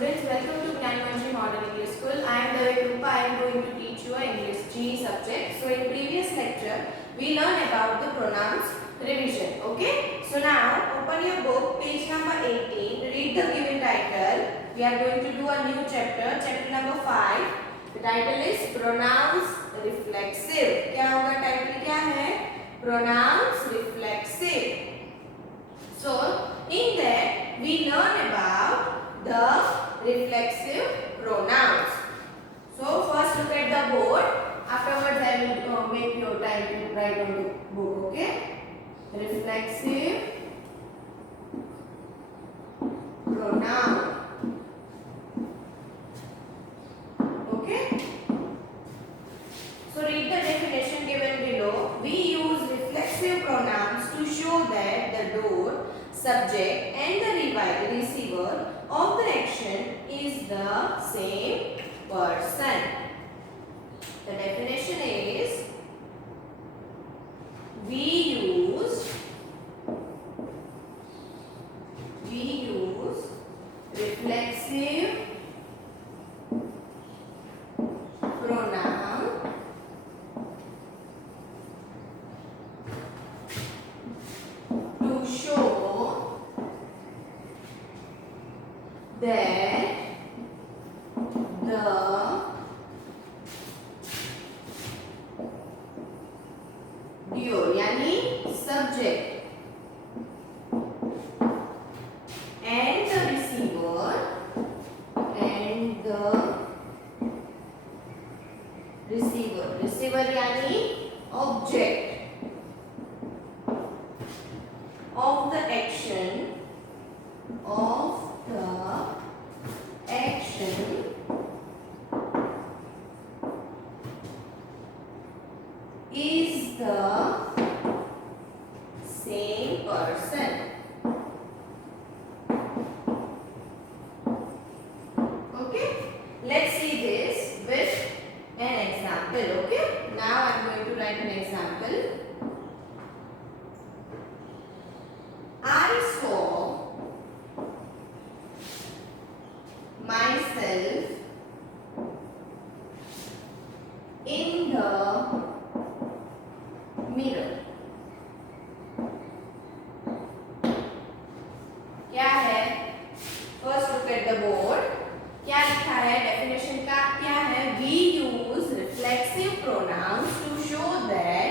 students, welcome to Gyanmanji Model English School. I am Davya Krupa. I am going to teach you English G subject. So in previous lecture, we learned about the pronouns revision. Okay. So now open your book, page number 18. Read the given title. We are going to do a new chapter, chapter number 5. The title is pronouns reflexive. क्या होगा title क्या है? Pronouns reflexive. So in that we learn about the reflexive pronouns. So first look at the board. Afterwards I will make your time to write on the book. Okay. Reflexive pronoun. Okay. So read the definition given below. We use reflexive pronouns to show that the door, subject and the receiver of the action is the same person. The definition is we use reflexive pronoun to show that the duo यानी subject and the receiver यानी object of the action is the same person. Okay, let's see this with an example. Okay, now I am going to write an example. I saw myself in the mirror. क्या है? First look at the board. क्या लिखा है? Definition का क्या है? We use reflexive pronouns to show that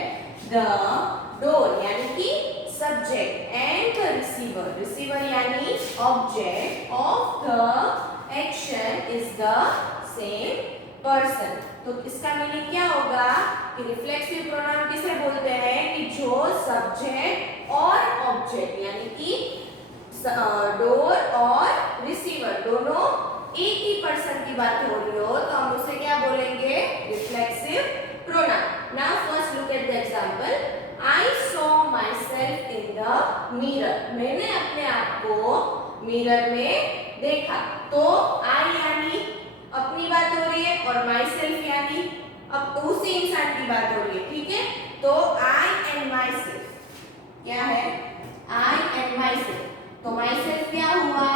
the door यानी कि subject and the receiver यानी object of the action is the same person. तो इसका मीनिंग क्या होगा कि रिफ्लेक्सिव प्रोनाउन किसे बोलते हैं कि जो सब्जेक्ट और ऑब्जेक्ट यानी कि डोर और रिसीवर दोनों एक ही पर्सन की बात हो रही हो तो हम उसे क्या बोलेंगे? Reflexive pronoun. Now first look at the example. I saw myself in the mirror. मैंने अपने आप को मिरर में देखा. तो I यानी अपनी बात हो रही है और myself यानी अब उसी इंसान की बात हो रही है. ठीक है, तो I and myself क्या है? I and myself. तो myself क्या हुआ?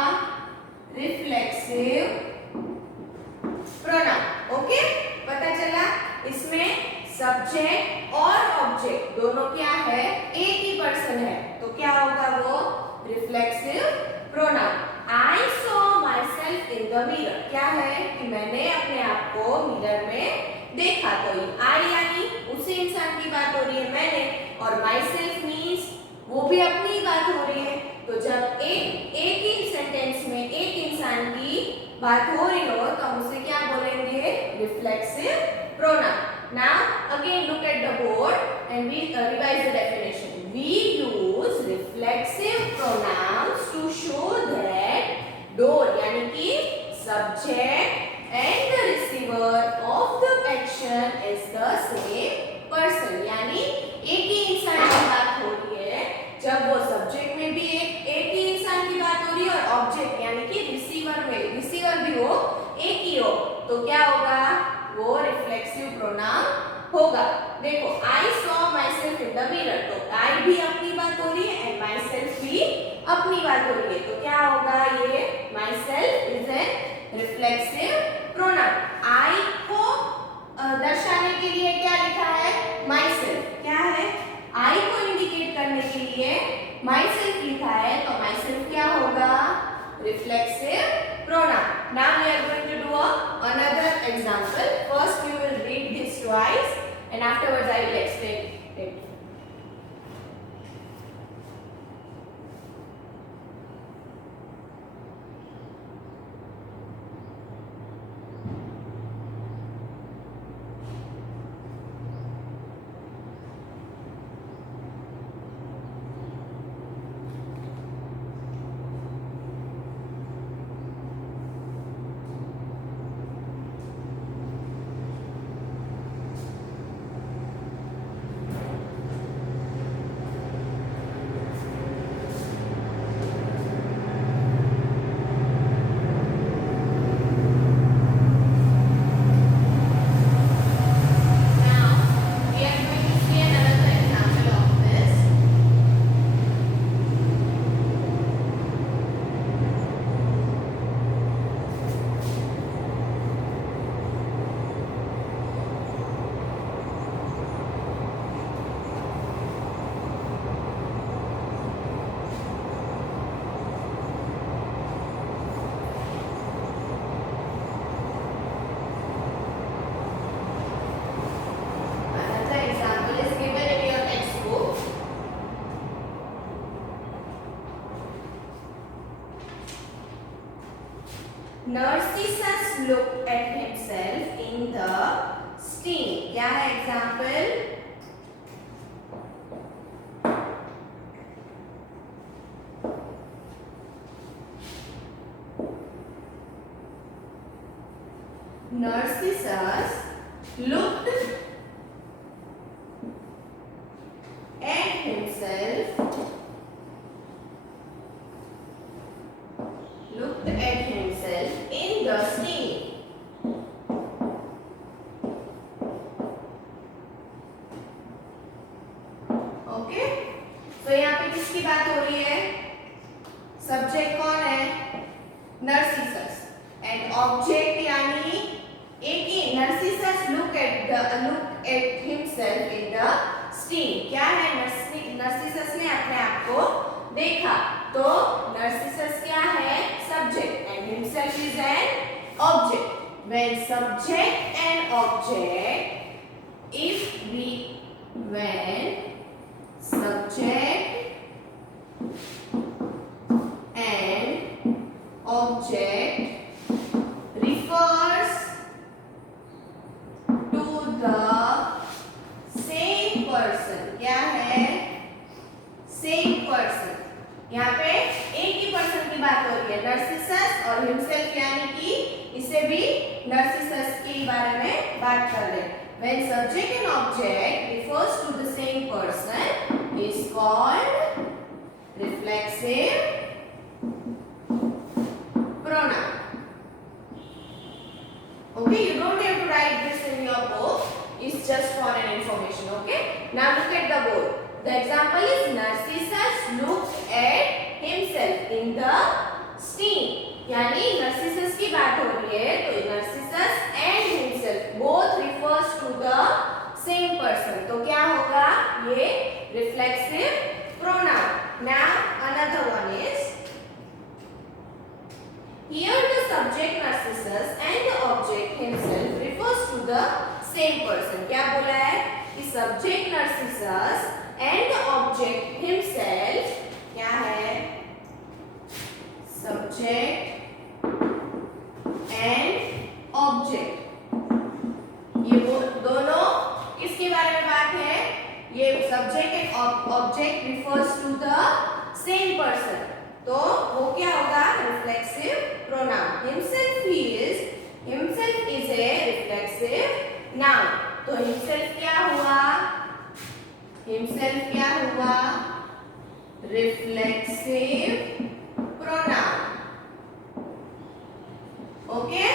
Reflexive pronoun. ओके, पता चला? इसमें सब्जेक्ट और ऑब्जेक्ट दोनों क्या है? एक ही पर्सन है. तो क्या होगा वो? Reflexive pronoun. I saw myself in the mirror. क्या है कि मैंने अपने आप को मिरर में देखा. तो I यानी उसी इंसान की बात हो रही है मैंने, और myself मीन्स वो भी अपनी बात हो रही है. तो जब एक ही सेंटेंस में एक इंसान की बात हो रही हो तो हम उसे क्या बोलेंगे? Reflexive pronoun. Now again look at the board and we revise the definition. We use reflexive pronouns to show that door यानी कि subject and the receiver of the action is the same person. यानी एक ही इंसान की बात हो रही है. जब वो सब्जेक्ट में भी एक ही इंसान की बात हो रही है और ऑब्जेक्ट यानी कि रिसीवर भी हो एक ही हो तो क्या होगा? वो रिफ्लेक्सिव प्रोनाउन होगा. देखो, I saw myself in the mirror. तो I भी अपनी बात हो रही है एंड myself भी अपनी बात हो रही है. तो क्या होगा? ये myself is an reflexive pronoun. I को दर्शाने के लिए क्या लिखा है? Myself. क्या है? आई को इंडिकेट करने के लिए माई सेल्फ लिखा है, तो माई सेल्फ क्या होगा? Reflexive pronoun. Now we are going to do another example. First you will read this twice and afterwards I will explain it. Narcissus looked at himself in the stream. क्या है example? Narcissus looked at himself in the stream. Okay, तो यहाँ पे किसकी बात हो रही है? सब्जेक्ट कौन है? नर्सिसस। एंड ऑब्जेक्ट यानी एक ही Narcissus look at himself in the stream. क्या है? नर्सिसस ने अपने आप को देखा, तो नर्सिसस क्या है? Subject and himself is an object. When subject and object, when subject and object refers to the same person, क्या है? Same person. यहाँ पे एक ही पर्सन की बात हो रही है, नर्सिसस और हिमसेल्फ, यानी कि इसे भी नर्सिसस के बारे में बात कर रहे हैं। When subject and object refers to the same person is called reflexive pronoun. Okay, you don't have to write this in your book. It's just for an information. Okay. Now look at the board. The example is Narcissus looked at himself in the stream. यानी नर्सिसस की बात हो रही है, तो Narcissus and himself both refers to the same person, तो क्या होगा? ये reflexive pronoun. Now another one is here the subject Narcissus and the object himself refers to the same person. क्या बोला है कि subject Narcissus and the object himself क्या है? Subject and object, ये दोनों किसके बारे में बात है? ये subject and object refers to the same person, तो वो क्या होगा? reflexive pronoun. himself is a reflexive noun, तो himself क्या हुआ? himself क्या हुआ? reflexive pronoun. ओके,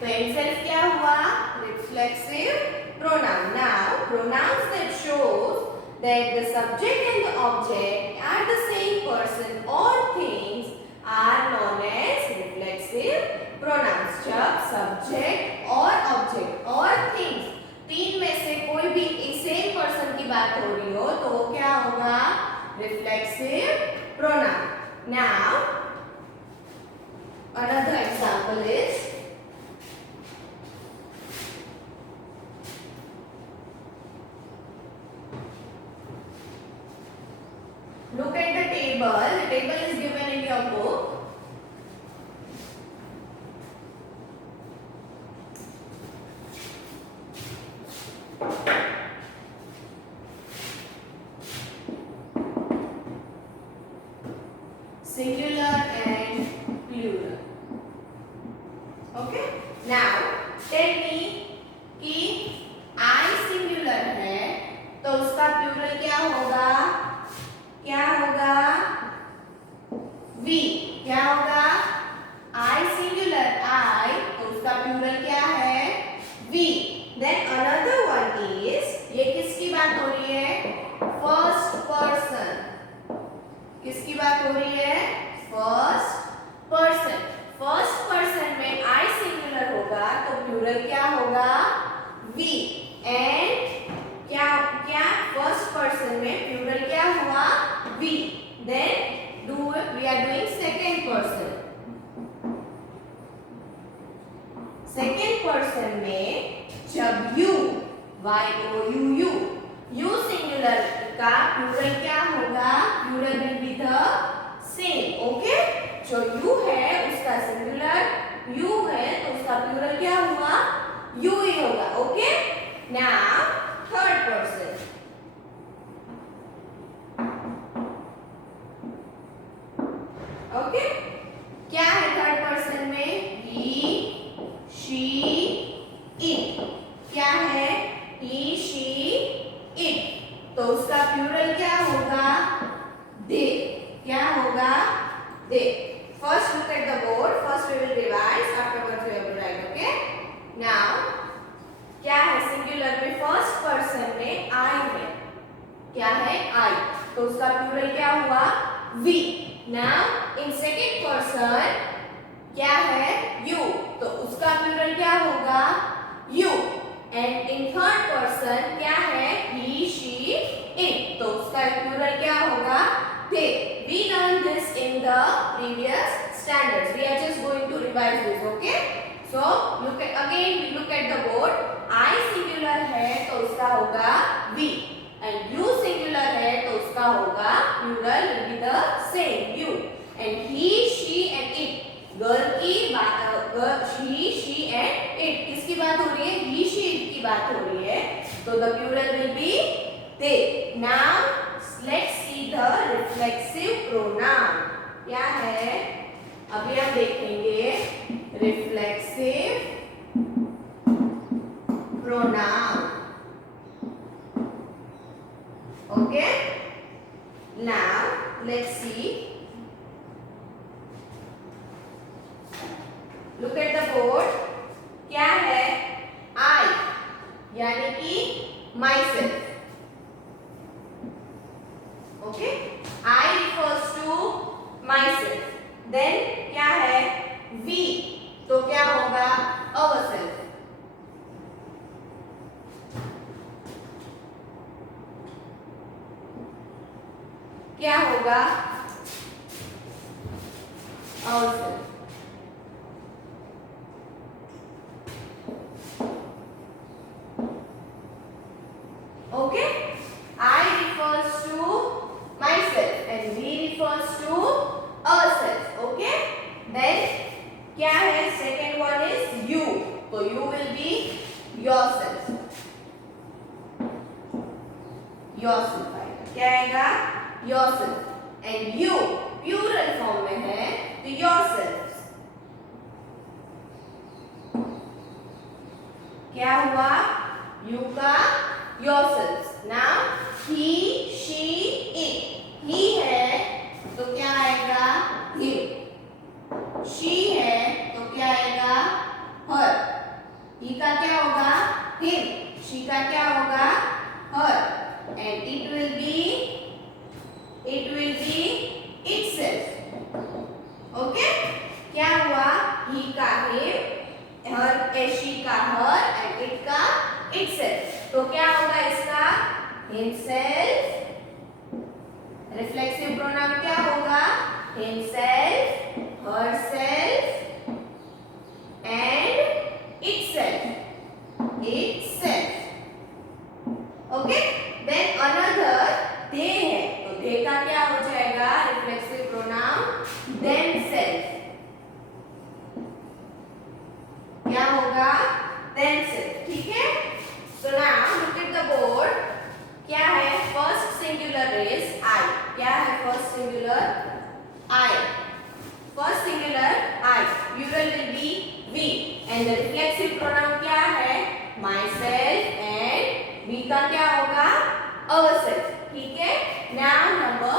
तो himself क्या हुआ? reflexive pronoun. Now pronouns that shows that the subject and the object are the same person or things are known as reflexive pronouns. example is look at the table. The table is given in your book. Singular and plural. Okay. Now tell me कि I singular है तो उसका plural क्या होगा? क्या होगा? V. क्या होगा? I singular I तो उसका प्लूरल क्या है? V. Then another one is ये किसकी बात हो रही है? First person. किसकी बात हो रही है? First person. फर्स्ट पर्सन में आई सिंगुलर होगा तो प्लूरल क्या होगा? वी. एंड क्या क्या फर्स्ट पर्सन में प्लूरल क्या हुआ? We. Then we are doing second person. Second person में जब यू YOU यू सिंगुलर का प्लूरल क्या होगा? Plural will be the same. Okay. जो यू है उसका सिंगुलर यू है तो उसका प्लूरल क्या हुआ? यू ही होगा. Okay. Now third person. Okay. क्या है थर्ड पर्सन में? ही शी इट. क्या है? ही शी इट तो उसका प्लूरल क्या होगा? दे. क्या होगा? They. First look at the board. First we will revise afterwards we will write. Okay. Now क्या है? सिंगुलर में फर्स्ट पर्सन में आई है. क्या है? आई तो उसका प्लूरल क्या हुआ? We. Now in second person क्या है? यू तो उसका प्लूरल क्या होगा? You. And in third person क्या है? ही शी इट तो उसका प्लूरल क्या होगा? they. We learned this in the previous standards. We are just going to revise this. Okay. So look at again. We look at the board. I singular है तो उसका होगा we. And you singular है तो उसका होगा plural will be the same you. And he, she and it. Girl की बात he, she and it किसकी बात हो रही है? he, she, it की बात हो रही है तो the plural will be they. Now let's see the reflexive pronoun. क्या है? अभी हम देखेंगे reflexive pronoun. Okay. Now let's see. Look at the board. क्या है? I यानी कि myself. Okay. I refers to myself. Then क्या है? We तो क्या होगा? ourselves. क्या होगा? ourselves. Okay. I refers to myself and we refers to ourselves. Okay. Then क्या है? Second one is you. तो you will be yourself. Yourself आएगा. क्या आएगा? Yourself. And you plural form में है तो yourselves. क्या हुआ? You का yourselves. Now he, she, it. He है तो क्या आएगा? him. She है तो क्या आएगा? her. He का क्या होगा? him. She का क्या होगा? her. And it will be itself. Okay. क्या हुआ? he का him, her she का her and it का itself. तो क्या होगा इसका? himself. रिफ्लेक्सिव प्रोनाउन क्या होगा? himself, herself, themselves, क्या होगा themselves, ठीक है। So now look at the board, क्या है फर्स्ट सिंगुलर इज I, क्या है first singular I, first singular I, plural will be we and the reflexive pronoun क्या है myself and we का क्या होगा ourselves, ठीक है। Now number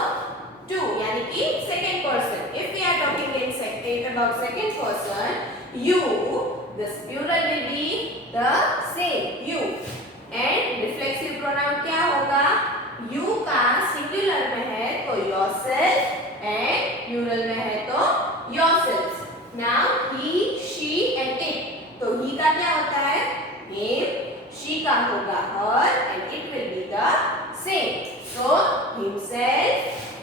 2 यानी कि second person, if we are talking in second about second person, you, this plural will be the same you and reflexive pronoun क्या होगा you का singular में है तो yourself and plural में है तो yourselves। Now he, she and it, तो he का क्या होता है him, she का होगा her and it will be the same, so himself,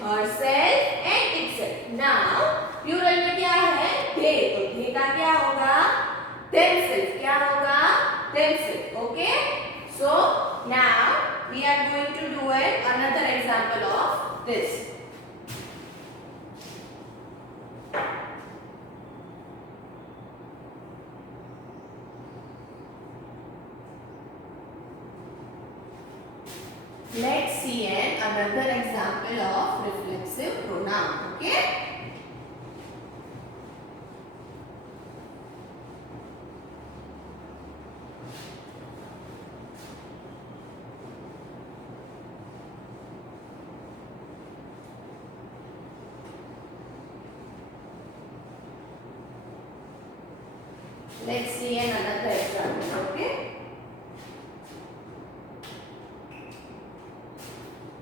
herself and itself। Now plural में क्या है they, तो they का क्या होगा themselves, क्या होगा themselves, okay। So now we are going to do another example of this। Let's see another example of reflexive pronoun, okay। Let's see another example, okay।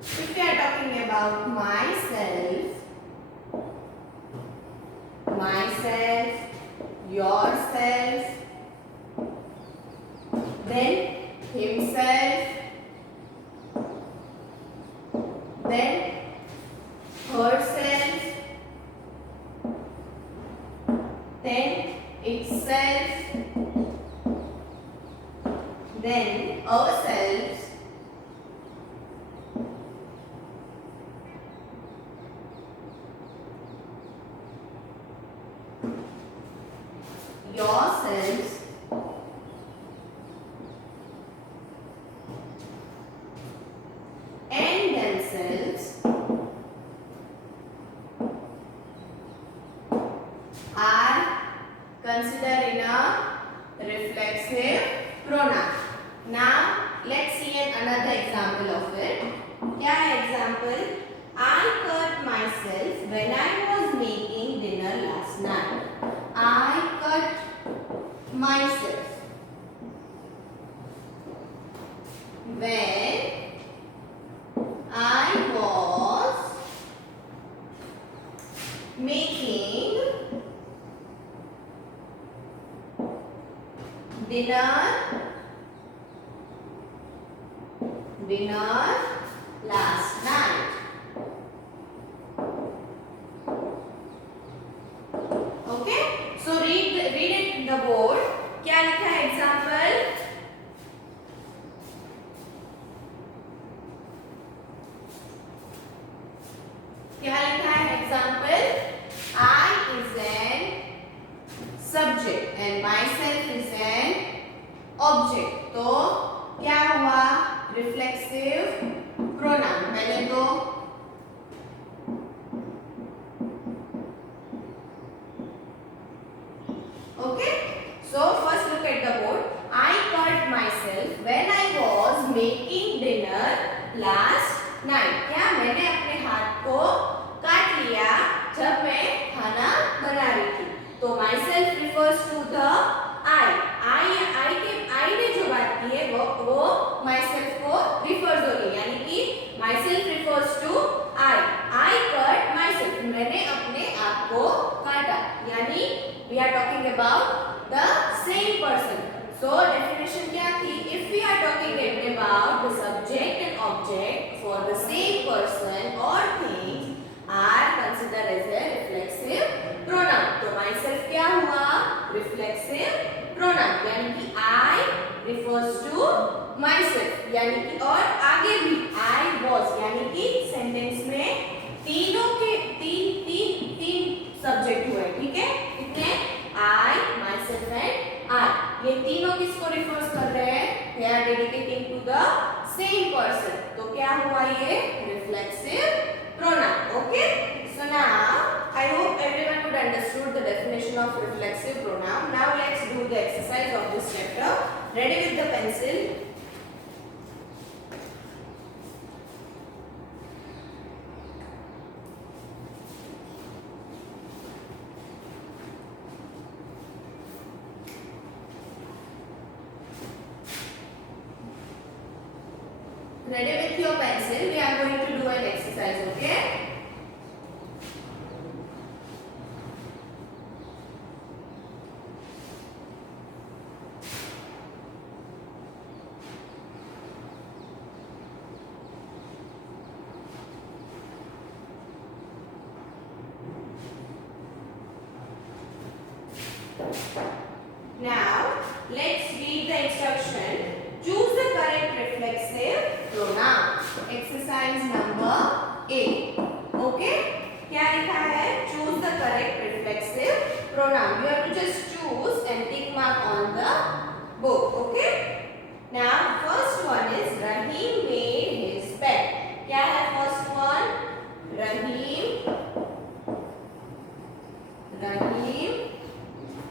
If we are talking about myself, yourself, then himself, then herself, then itself, then ourselves, yourselves, and themselves are considered in a reflexive pronoun। Now let's see another example of it। क्या है example? I cut myself when I was making dinner last night। I cut myself when I was making dinner last night, okay। So read it in the board, क्या लिखा है example? क्या लिखा है example? I is an subject and myself is an object, तो क्या हुआ reflexive pronoun। पहले तो okay, so first look at the board। I cut myself when I was making dinner last night, क्या मैंने अपने हाथ को काट लिया जब मैं खाना बना रही थी, तो myself refers to the I ने जो बात की है वो myself को refers होगी, यानी कि myself refers to I cut myself, मैंने अपने आप को काटा, यानी we are talking about the same person। So definition क्या थी? If we are talking about the subject and object for the same person or thing are considered as a reflexive pronoun। तो myself क्या हुआ reflexive pronoun, यानी कि I refers to myself, यानी कि और आगे भी I was, यानी कि सेंटेंस में तीनों के तीन सब्जेक्ट हुए, ठीक है। कितने? I, myself and I. ये तीनों किसको रिफर्स कर रहे हैं? They are dedicating to the same person. तो क्या हुआ ये? Reflexive pronoun. Okay. So now I hope everyone would understood the definition of reflexive pronoun. Now let's do the exercise of this chapter. Ready with the pencil? Ready with your pencil? We are going to do an exercise, okay? Now, let's read the instruction. Choose the correct reflexive pronoun. Exercise number 8. Okay? क्या लिखा है? Choose the correct reflexive pronoun. You have to just choose and tick mark on the book. Okay? Now, first one is Rahim made his bed. क्या है first one? Rahim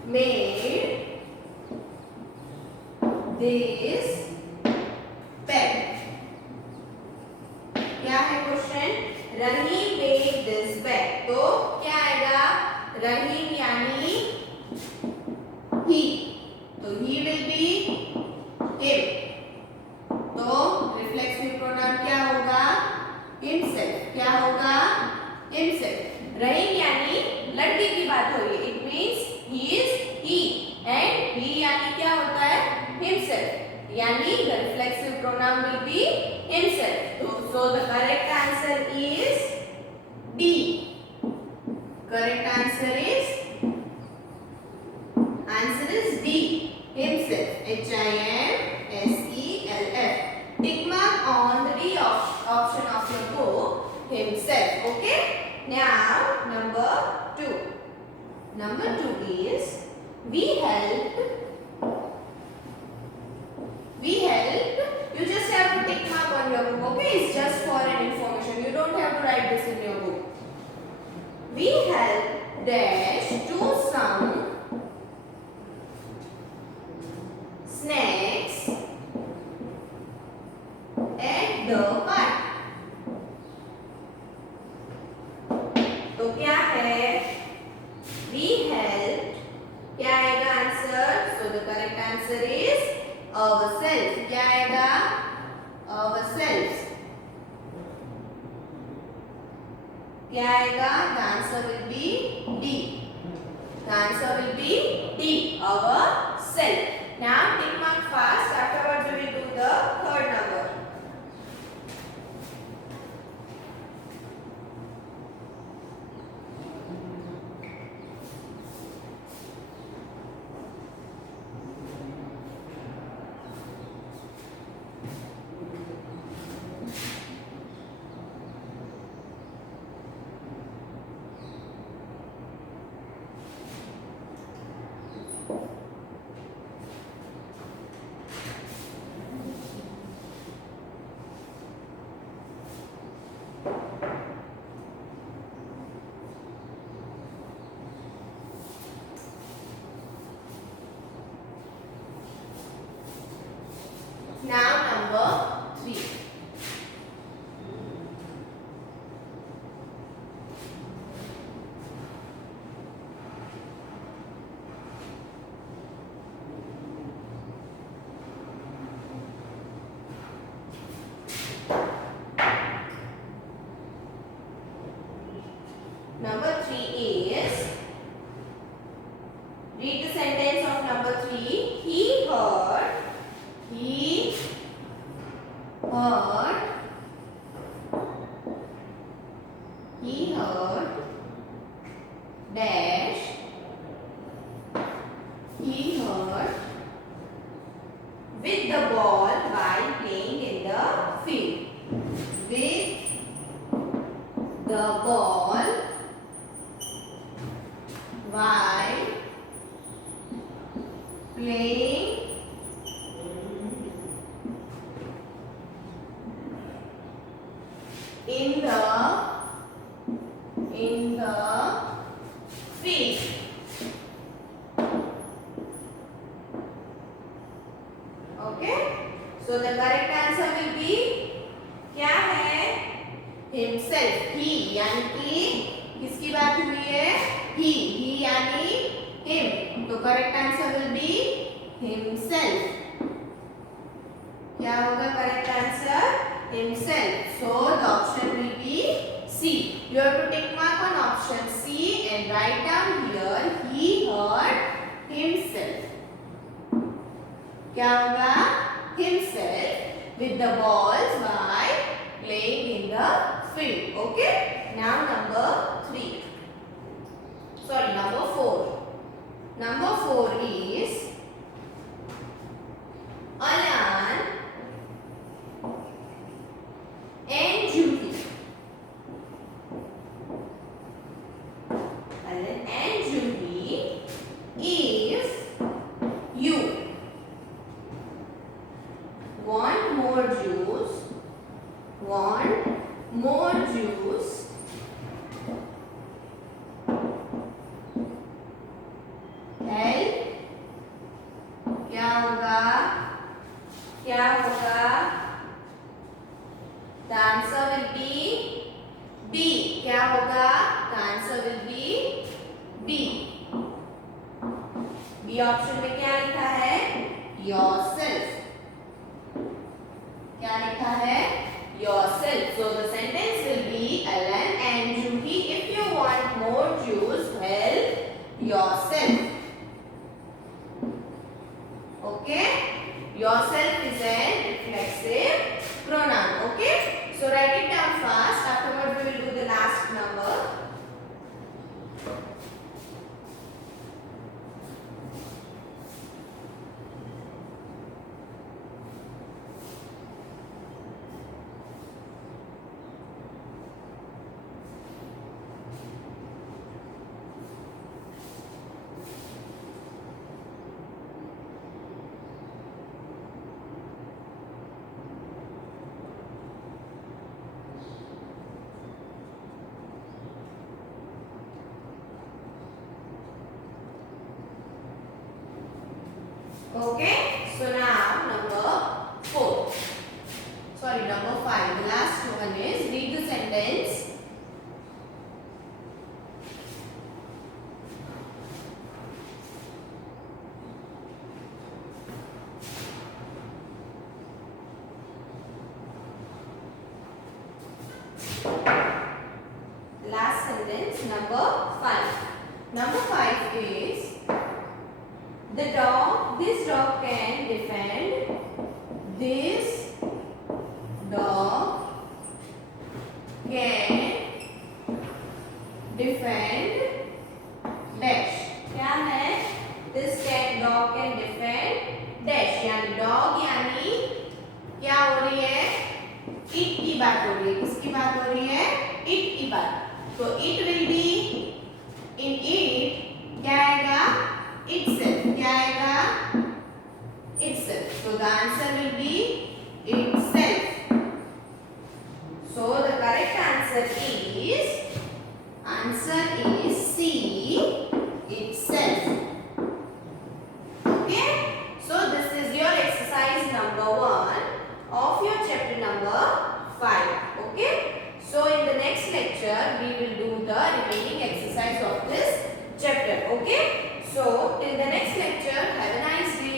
made this bed. क्या है question? Rahim made this bed. तो क्या आएगा? रहीम यानी he. तो he will be him. तो रिफ्लेक्सिव प्रोनाउन क्या होगा? himself. क्या होगा? himself. रहीम यानी लड़के की बात हो रही है. It means he is he. And he यानी क्या होता है? himself. Yani the reflexive pronoun will be himself. So the correct answer is D. Correct answer is D. Himself. H-I-M-S-E-L-F. Tick mark on the D option of your book. Himself. Okay. Now number 2. Number 2 is we helped. You just have to tick mark on your book. Okay, it's just for an information. You don't have to write this in your book. We helped dash to some snacks at the park. तो क्या है? We helped. क्या आएगा answer? So the correct answer is ourselves. क्या आएगा? Ourselves. क्या आएगा? The answer will be D. The answer will be D. Ourselves. Now tick mark fast. Afterwards we will do the third number. Now number 3. Number 3 is, read the sentence of number 3. He heard dash, he heard with the ball while playing in the field. With the ball while playing in the field. Okay, so the correct answer will be क्या है? Himself. He यानी कि किसकी बात हुई है? He यानी him. तो correct answer will be himself. क्या होगा correct answer? Himself. So the option will be C. You have to take mark on option C and write down here he hurt himself. क्या होगा? Himself with the balls by playing in the field. Okay. Now number 3. Sorry, number 4. Number 4 is Alan and Judy. Alan and Judy, if you want more juice, help, क्या होगा? क्या होगा? The answer will be B. क्या होगा? The answer will be B. B option में क्या लिखा है? Yourself. क्या लिखा है? Yourself. So the sentence will be Alan and Judy, if you want more juice, help yourself. Okay? Yourself is a reflexive pronoun. Okay? So write it down fast. Afterwards we will do the last number. Okay, so now number 4. Sorry, number 5. The last one is read the sentence. Last sentence, number 5. Number 5 is this dog can defend. This dog can defend dash. क्या है? This dog can defend dash. यानी dog यानी क्या हो रही है? It की बात हो रही है. किसकी बात हो रही है? It की बात. तो it will be in it क्या आएगा? Itself. क्या आएगा? Itself. So the answer will be itself. So the correct answer is C, itself. Okay? So this is your exercise number 1 of your chapter number 5. Okay? So in the next lecture we will do the remaining exercise of this chapter. Okay? So till the next lecture, have a nice day.